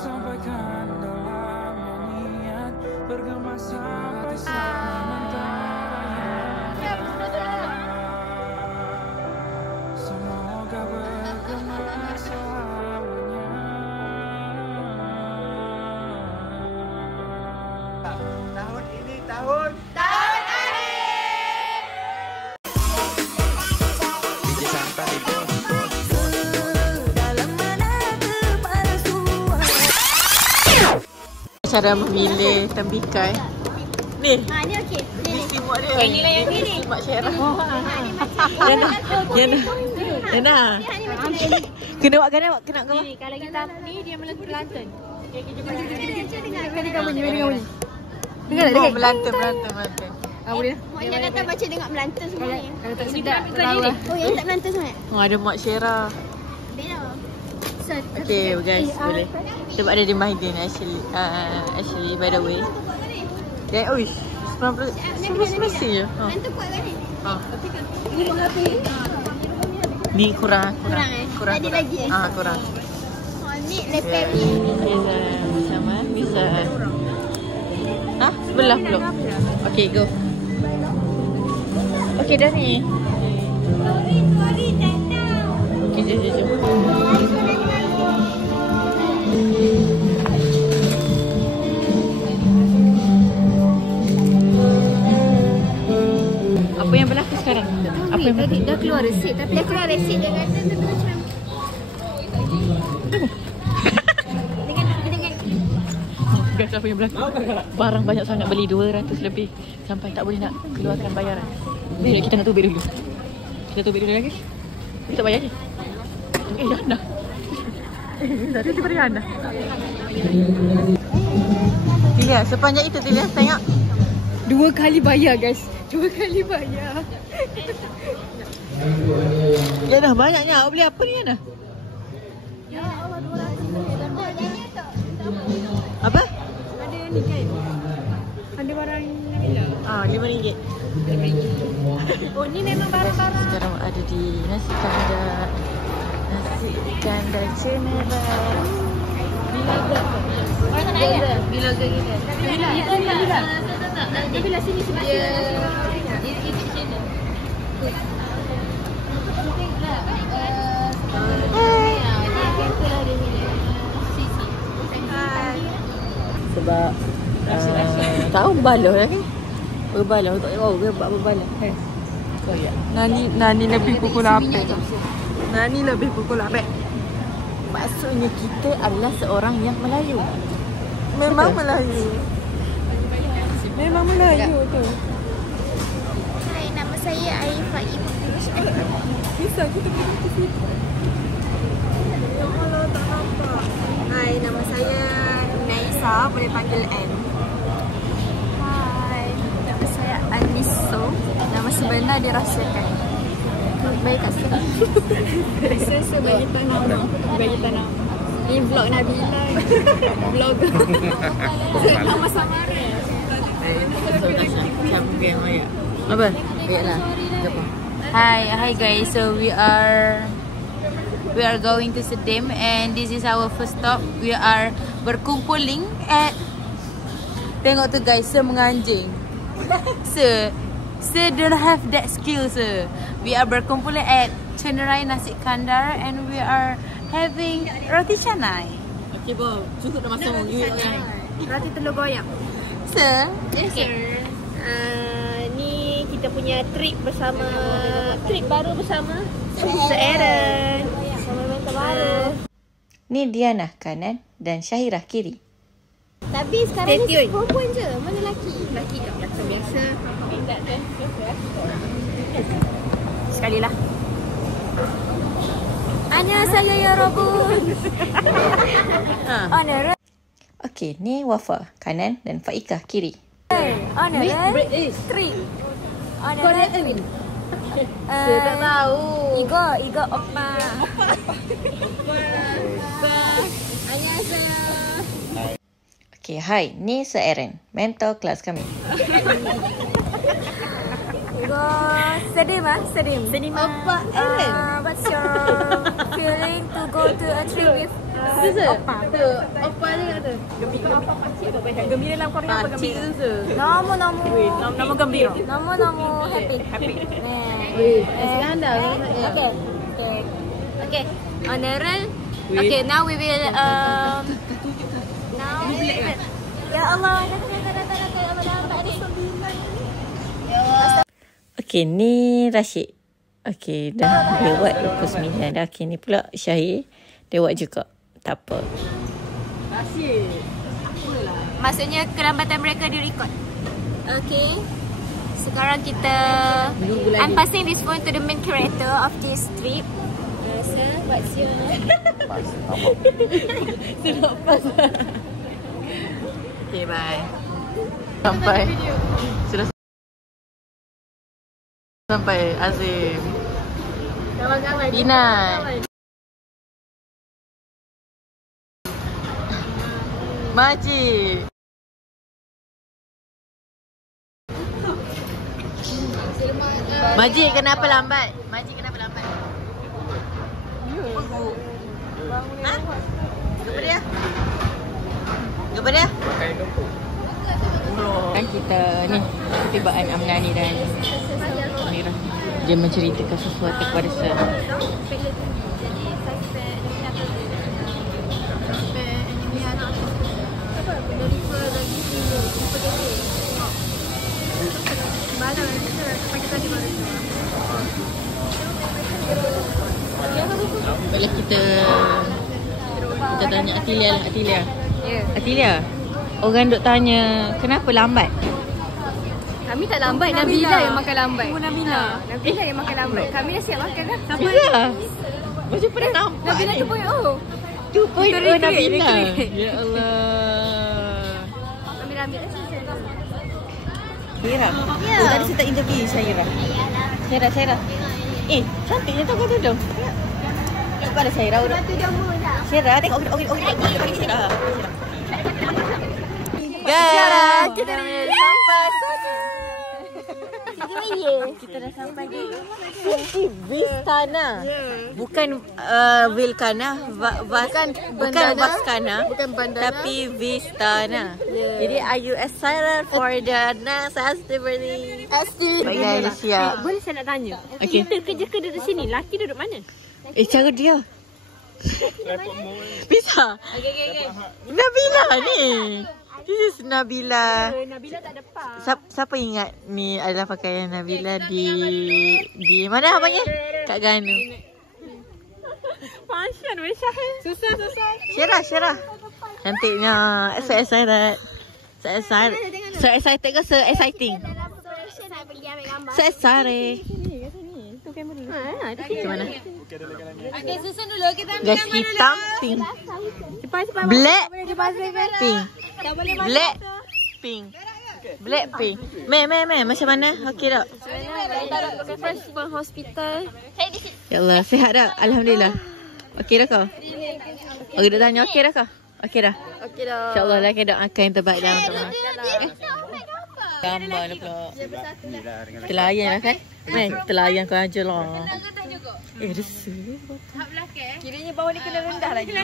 sampaikan dalam nyanyian bergema sampai sementara. Semoga bergema selamanya. Tahun ini tahun cara memilih tembikai. Ni. Ni okey. Ni. Simak dia. Yang ni lah yang ni. Simak Syarah. Yana. Kena buat kena kau. Ni kalau kita ni dia melantun. Okey kita Dengar melantun. boleh. Yang datang baca dengar melantun semua ni. Kalau tak sedap, Oh yang tak melantun sangat. Oh, ada Mak Syarah. Bella. Okay guys, boleh. Sebab ada di migraine actually by the way. Dan oish, 90 semestinya je. Melantun kuat kan ni? Ha. Ni berapa? Ni kurang. Tak ada lagi Kurang. Oh ni lepel ni. Bisa sama bisa. Sebelah belum. Okay, go. Okay, dah ni. Sorry, tak tahu. Okay, jom. Apa yang berlaku sekarang? Apa yang Tadi dah keluar resit tapi dah keluar resit dia kata tu macam dengan Guys, apa yang berlaku? Barang banyak sangat, beli 200 lebih sampai tak boleh nak keluarkan bayaran. Ni kita nak tubik dulu. Kita tubik dulu lagi. Kita bayar je. Yana. Tadi kita beri Yana. Tilia, sepanjang itu Tilia, tengok. 2 kali bayar guys. 2 kali bayar. Yana, banyaknya. Awak beli apa ni Yana? ya Allah 200 tak. Apa? Ada ni kan. Ada barang Nabila. RM5. Oh ni memang barang-barang. Sekarang ada di nasi kandar. Nasi kandar Cenera. Orang tak nak ayat. Bila ke kita? Bila. Nabila sini sebab dia itu channel. Sebab tahu berbalah lagi. Berbalah tak tahu dia buat berbalah. Oh ya. Nani lebih pukul 8. Nani lebih pukul 8. Maksudnya kita adalah seorang yang Melayu. Memang Melayu. Memang Melayu tu. Hai, nama saya Arifah Ibu. Bisa kita pergi ke situ. Ya Allah, tak nampak. Hai, nama saya Naisa, boleh panggil N. Hai, nama saya Aniso. Nama sebenar dirahsiakan. Baik kat sini. Saya bagi tanam. Ini vlog Nabila. Vlog. Nama Samara. Apa? Baiklah. Hi guys. So we are going to Sedim and this is our first stop. We are berkumpuling at, tengok tu guys, Sir menganjing. Sir don't have that skill sir. We are berkumpuling at Cenera Nasi Kandar and we are having roti canai. Okay, Bob. Cukup dah masuk. Roti telur goyang. Sir, Yes, sir. Ni kita punya trip baru bersama Seeren. Sama mentor baru. ni Diana kanan dan Syahirah kiri. Tapi sekarang ni perempuan je. Mana lelaki? Laki tak macam biasa. Sekali lah. Annyeonghaseyo ya Robun. Honor. Okey, ni Wafa kanan dan Faikah kiri. Honor. Street. Honor. Saya tak tahu. Igo Okma. Annyeonghaseyo. Okey, hai, ni Seeren, mentor kelas kami. Igo Sedim. Apa Eren? What's your feeling to go to a trip with Apa dia kata? Gembira dalam Korea apa Pakcik gembira? tu. Nama gembira. Nama happy. Sekarang dah. Okay. Honoral. Okay, now we will Ya Allah, Okey, ni Rashid. Okey, dah lewat 29 dah. Okey, ni pula Syahir. Lewat juga. Tak apa. maksudnya kelambatan mereka direkod. Okay. Sekarang kita I'm passing this phone to the main character of this trip. Sir, what's your name? Okay, bye. Sampai. Sudah sampai Azim. Inat. Majid. Majid kenapa lambat? Majid kenapa lambat? Ha? Kenapa dia? Kenapa dia? Kan kita ni ketibaan Amnani dan Amirah. Dia menceritakan sesuatu kepada saya. Baiklah kita tanya Atilia lah. Atilia, orang duk tanya kenapa lambat? Kami tak lambat, Nabila yang makan lambat. Nabila yang makan lambat. Kami dah siap makan dah. Nabila. Macam pernah nampak. Nabila 2.0. 2.0 Nabila. Ya Allah. Kami dah ambil dah selesai. Syahira. Oh, tadi saya tak interview Syahira. Syahira. Cantiknya tu kau duduk. Tengok pada Syahira. Syahira, tengok. Okey, Syahira. Guys, kita dah sampai. Kita dah sampai di Vistana. Bukan Vilkana, bukan Vaskana, bukan bandana, tapi Vistana. Jadi are you excited for the next activity? Baik guys, siap. Boleh saya nak tanya? Okay. Kita kerja ke duduk sini? Laki duduk mana? Cara dia. Bisa. Okay. Nabila ni. This is Nabila. Nabila tak ada pas. Siapa ingat ni adalah pakaian Nabila di mana abangnya? Kat Ganu. Passion weh Syahir. Susah. Syirah. Cantiknya. So excited ke so exciting? So excited. Tu kamera. Macam mana? Okay, susun dulu kita ambil Guys, hitam, pink. Cepat. Black, Cepat. pink. Tak boleh Black, pink. Black, pink. Meh. Macam mana? Okey tak? Fresh from hospital. Ya Allah, sihat tak? Alhamdulillah. Okey dah kau? Orang dah tanya okey dah kau? Okey dah? Okey dah. InsyaAllah lah kita doakan yang terbaik dalam rumah. Gambar dah pula. Telayan lah kan? Telayan kau aja lah. Resu. Kiranya bawah ni kena rendah lagi. Dia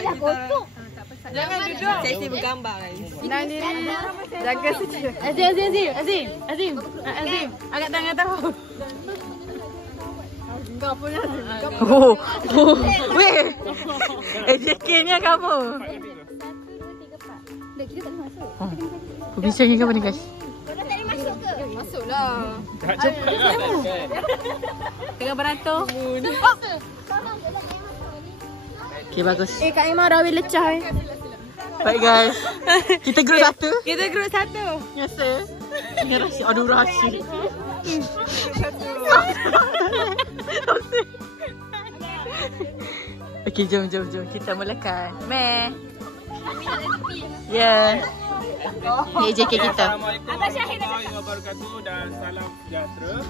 dah kotuk. Jangan duduk. Sesi bergambar guys. Tenang diri. Jaga saja. Azim. Angkat tangan tahu. Kau pun Azim. Weh. JK-nya kamu. Kita tak masuk. Bincangnya ke mana guys? Masuklah. Tak cepat lah. Tengah beratur. Okay, bagus. Kak Imah dah lecah Baik guys. Kita group satu. Kita group satu. Biasa. Dengan Rashid. Aduh Rashid. Okay, jom. Kita mulakan. Meh. Ya. Ni JK kita. Assalamualaikum warahmatullahi wabarakatuh dan salam sejahtera.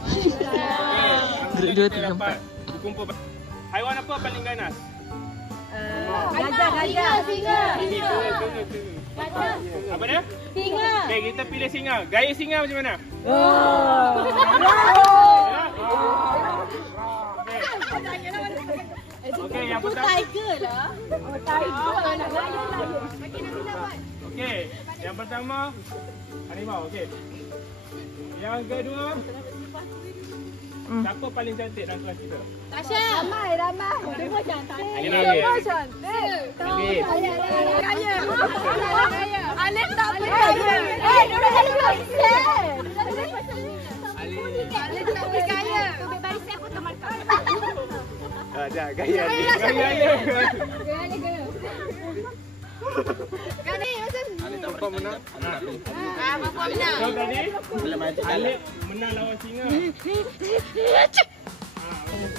Grup 2 tu nampak. Berkumpul. Haiwan apa paling ganas? Gajah. Singa. Apa dia? Singa. Okay, kita pilih singa. Gaya singa macam mana? Okey, yang pertama. Tiger lah. Oh, tiger lah nak layan. Okey, yang pertama harimau. Okey. Yang kedua, siapa paling cantik dalam kelas kita? Tasha. Ramai. Semua cantik. Semua cantik. Alif. Kaya. Alif tak berkaya. Diorang selalu konsep. Alif tak berkaya. Baris saya foto markah. Dah, gaya ni. Gaya. Gani, macam Alif tak perempuan menang. perempuan menang. Kau tadi Alif menang lawan singa.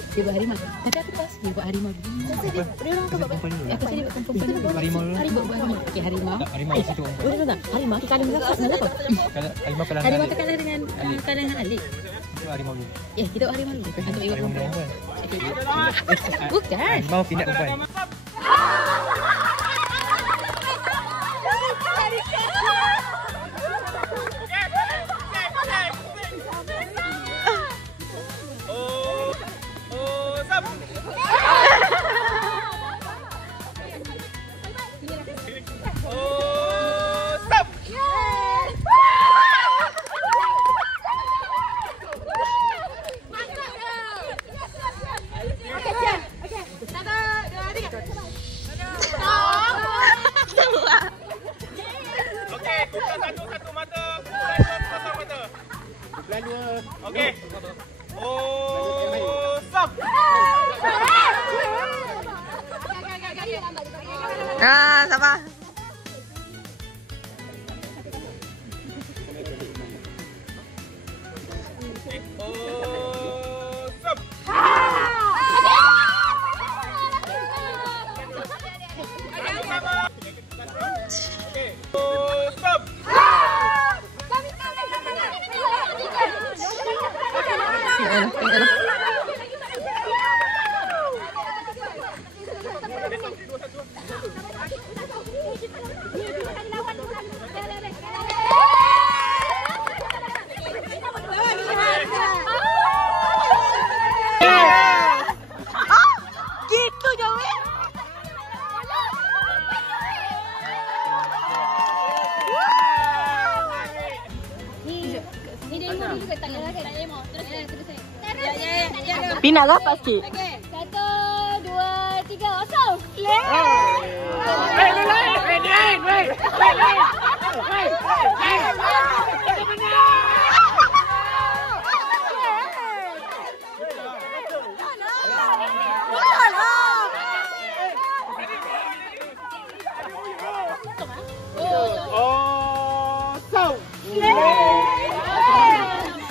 Dia buat harimau. Tapi aku pas dia buat harimau dulu. Dia orang buat apa? Aku tadi buat perempuan dulu. Harimau dulu. Harimau buat harimau. Okey, harimau. Harimau di situ. Oh, tak. Harimau kita kalah dengan apa? Harimau kalah Harimau dengan kalah dengan Alif. itu harimau dulu. Kita buat harimau dulu. Untuk ibu Harimau perempuan. perempuan. Bukan. Harimau pinak perempuan. Satu mata. Satu mata. Bulan 2. Okey. Oh, stop. Sabar. Oh, stop. Okey. Oh, stop. Gitu je weh. Ni dia lemah juga tak nak tak lemah. Terus saya. Ya. Pina rapat sikit. Okey. 1, 2, 3. Awesome. Oh, stop.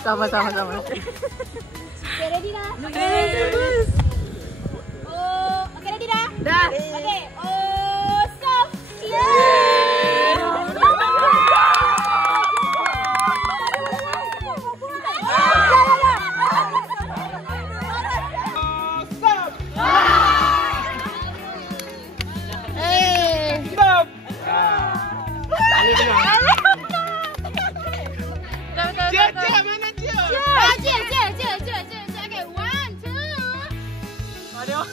Sama. Okay, ready dah? Oh, okay, ready dah? Dah. Okay. Oh, stop. Stop. Cia, mana Cia? Okay, 1, 2. Aduh.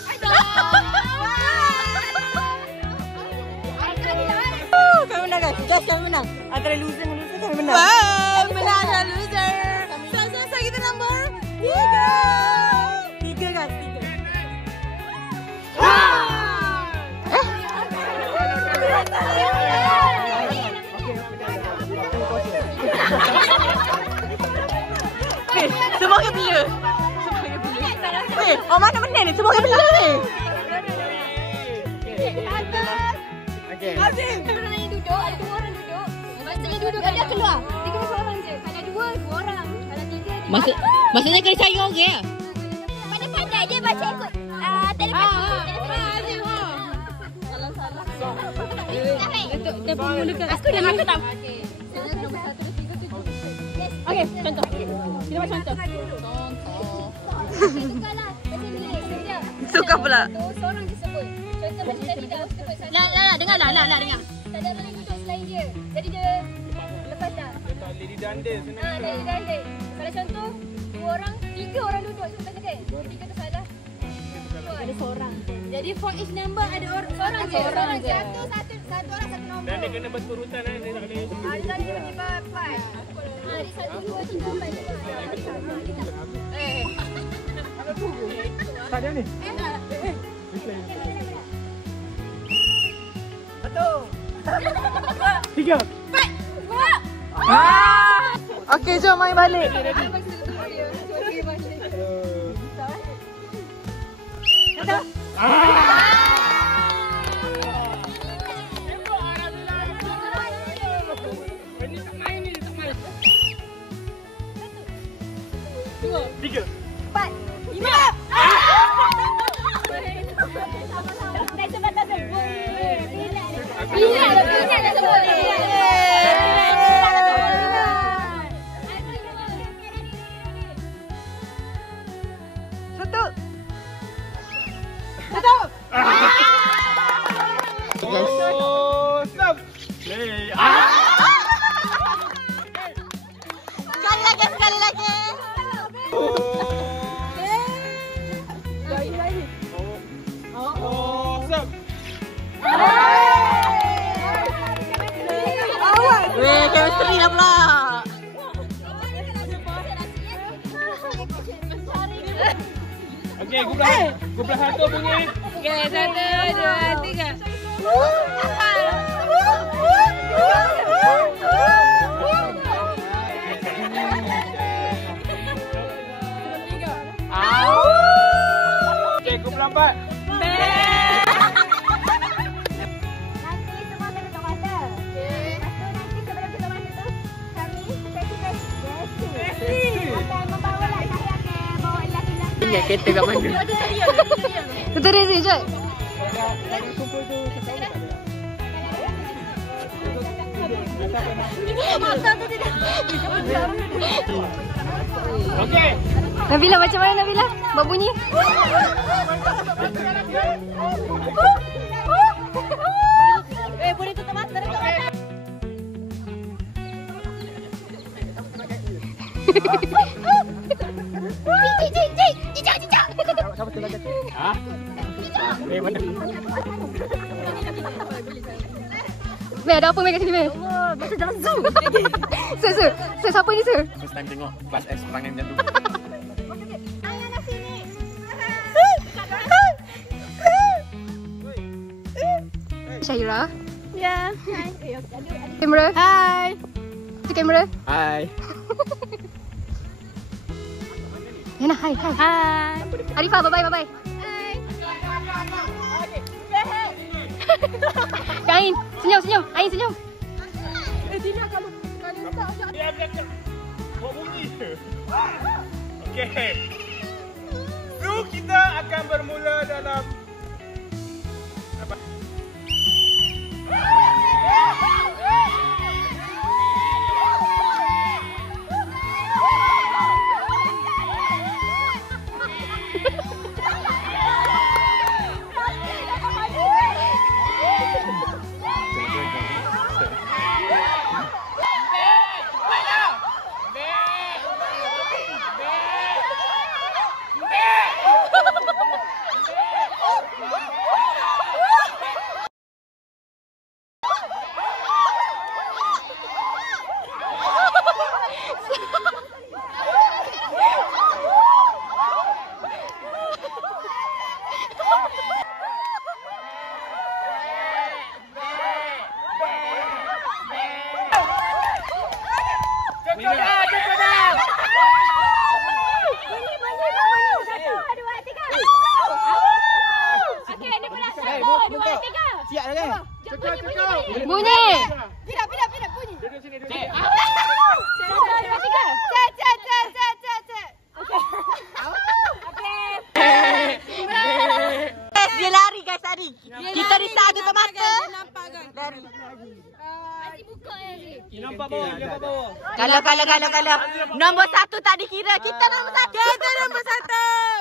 Kami menang guys. Just kami menang. Antara loser dengan loser kami menang. Wow, menang antara loser. Selesai kita nombor 3. 3 guys, 3. Semua ke bila? Oh mana benda ni? Semua ke bila ni? Okey. Kalau yang duduk, ada 2 orang duduk. Maksudnya duduk kan dia keluar. 3 orang je. Kalau 2 orang. Kalau 3 Maksudnya kena cari orang ya? pandai-pandai dia baca ikut. Telepati. Aku dah aku tak. Okey, contoh. Kita buat contoh. Suka pula. Seorang disebut. Contoh macam tadi dah sebut satu. Dengar. Tak ada orang yang duduk selain dia. Jadi dia lepas dah. Tak lady dandel sana. Dia dandai. Kalau contoh 2 orang, 3 orang duduk sebelah kan? 3 tu salah. Ada seorang. Jadi for each number ada seorang je. Satu orang satu nombor. Dan dia kena berturutan dia tak boleh. Ada tadi tiba-tiba 5. Ada 1 2 3 4. Tak ada ni. Tiga. Okey, jom main balik. Tiga. 4 5. Dah sebab tak sebut. Bila dah sebut. Oh, stop. Play. Sekali lagi. Oh, stop. Weh, chemistry dah pula. Okey, gublah satu bunyi. Okay, 1, 2, 3. Okey, gublah empat. Nanti semua kena tutup mata. Lepas tu nanti sebelum tutup mata tu, kami Besti akan membawalah saya ke bawah laki-laki. Ingat kereta kat mana? Kita rezi je. Okey. Nabila macam mana Nabila? Buat bunyi? Boleh tutup mata, tutup mata. Cicak. Siapa tu lagi? Ha? Mana? Mel, ada apa Mel kat sini Mel? Macam dalam zoo. Sir, siapa ni sir? First time tengok Class S perangai macam tu. Syahira. Ya. Kamera. Hai. Itu kamera. Hai. Yana, hai. Hai. Arifah, bye-bye. Kain, senyum. Ain senyum. Diam. Buat bunyi je. Okey. So, kita akan bermula dalam Siap dah kan? Bunyi. Pindah bunyi. Duduk sini. Dia lari guys tadi. Kita risau tutup mata. Lari. Nampak bawah. Kalau. Nombor 1 tak dikira. Kita nombor 1. Kita nombor 1.